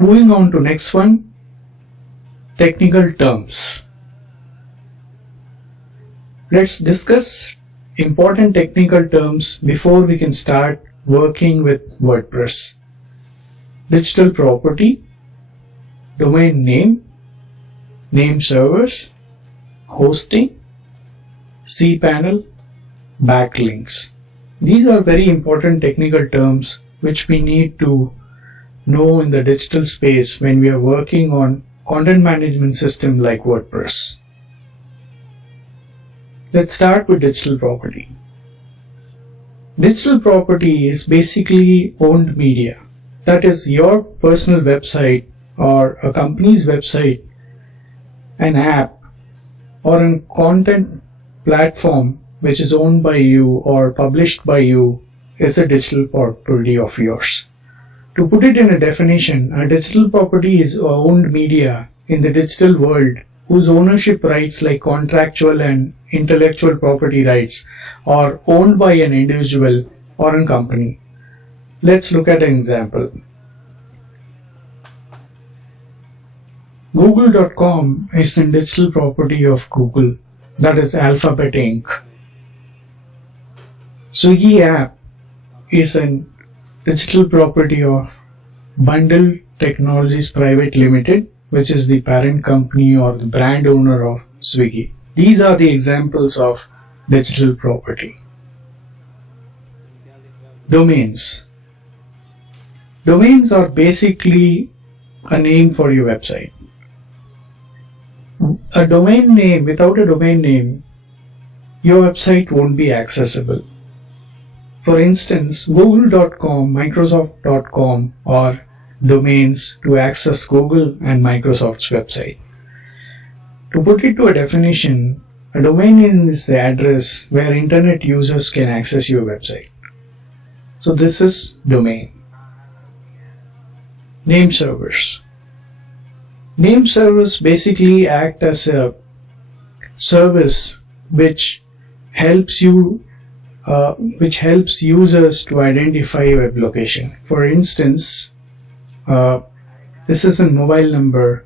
Moving on to next one, technical terms. Let's discuss important technical terms before we can start working with WordPress. Digital property, domain name, name servers, hosting, cPanel, backlinks. These are very important technical terms which we need to know in the digital space when we are working on content management system like WordPress. Let's start with digital property. Digital property is basically owned media. That is your personal website or a company's website, an app, or a content platform which is owned by you or published by you is a digital property of yours. To put it in a definition, a digital property is owned media in the digital world whose ownership rights like contractual and intellectual property rights are owned by an individual or a company. Let's look at an example. Google.com is a digital property of Google, that is Alphabet Inc. Swiggy app is a digital property of Bundle Technologies Private Limited, which is the parent company or the brand owner of Swiggy. These are the examples of digital property. Domains. Domains are basically a name for your website. A domain name, without a domain name, your website won't be accessible. For instance, Google.com, Microsoft.com are domains to access Google and Microsoft's website. To put it to a definition, a domain name is the address where internet users can access your website. So this is domain. Name servers. Name servers basically act as a service which helps users to identify a web location. For instance, this is a mobile number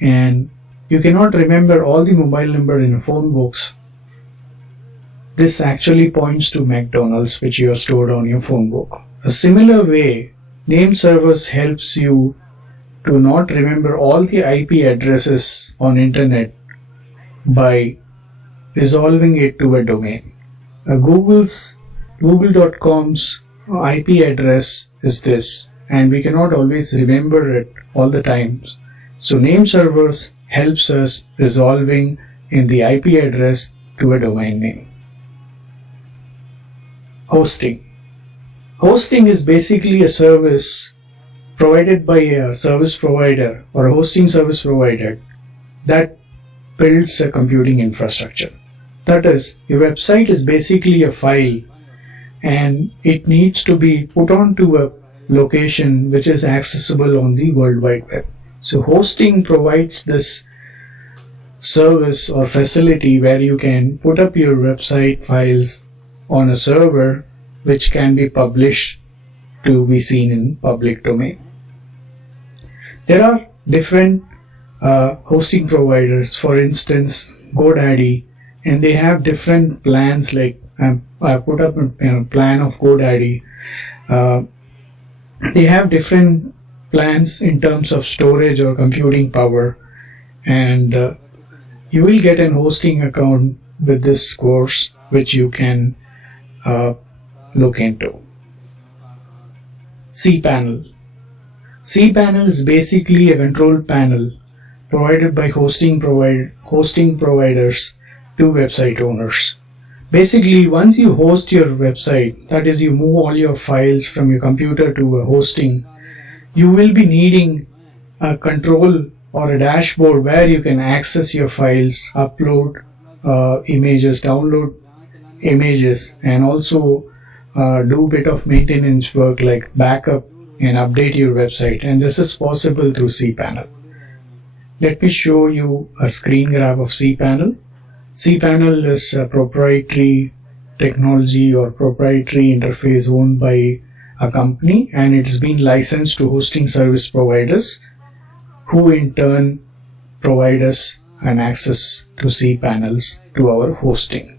and you cannot remember all the mobile number in a phone books. This actually points to McDonald's which you have stored on your phone book. A similar way, name servers helps you to not remember all the IP addresses on internet by resolving it to a domain. Google.com's IP address is this, and we cannot always remember it all the time. So name servers helps us resolving in the IP address to a domain name. Hosting. Hosting is basically a service provided by a service provider or a hosting service provider that builds a computing infrastructure. That is, your website is basically a file and it needs to be put onto a location which is accessible on the World Wide Web. So hosting provides this service or facility where you can put up your website files on a server which can be published to be seen in public domain. There are different hosting providers, for instance GoDaddy, and they have different plans. Like I put up a plan of GoDaddy. They have different plans in terms of storage or computing power, and you will get an hosting account with this course which you can look into. cPanel. cPanel is basically a control panel provided by hosting providers to website owners. Basically, once you host your website, that is, you move all your files from your computer to a hosting, you will be needing a control or a dashboard where you can access your files, upload images, download images, and also do a bit of maintenance work like backup and update your website, and this is possible through cPanel. Let me show you a screen grab of cPanel. cPanel is a proprietary technology or proprietary interface owned by a company, and it's been licensed to hosting service providers, who in turn provide us an access to cPanels to our hosting.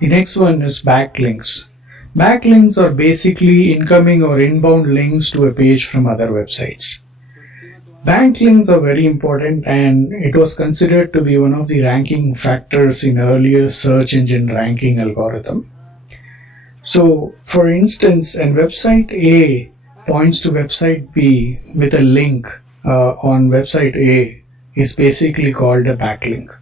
The next one is backlinks. Backlinks are basically incoming or inbound links to a page from other websites. Backlinks are very important, and it was considered to be one of the ranking factors in earlier search engine ranking algorithm. So, for instance, a website A points to website B with a link on website A is basically called a backlink.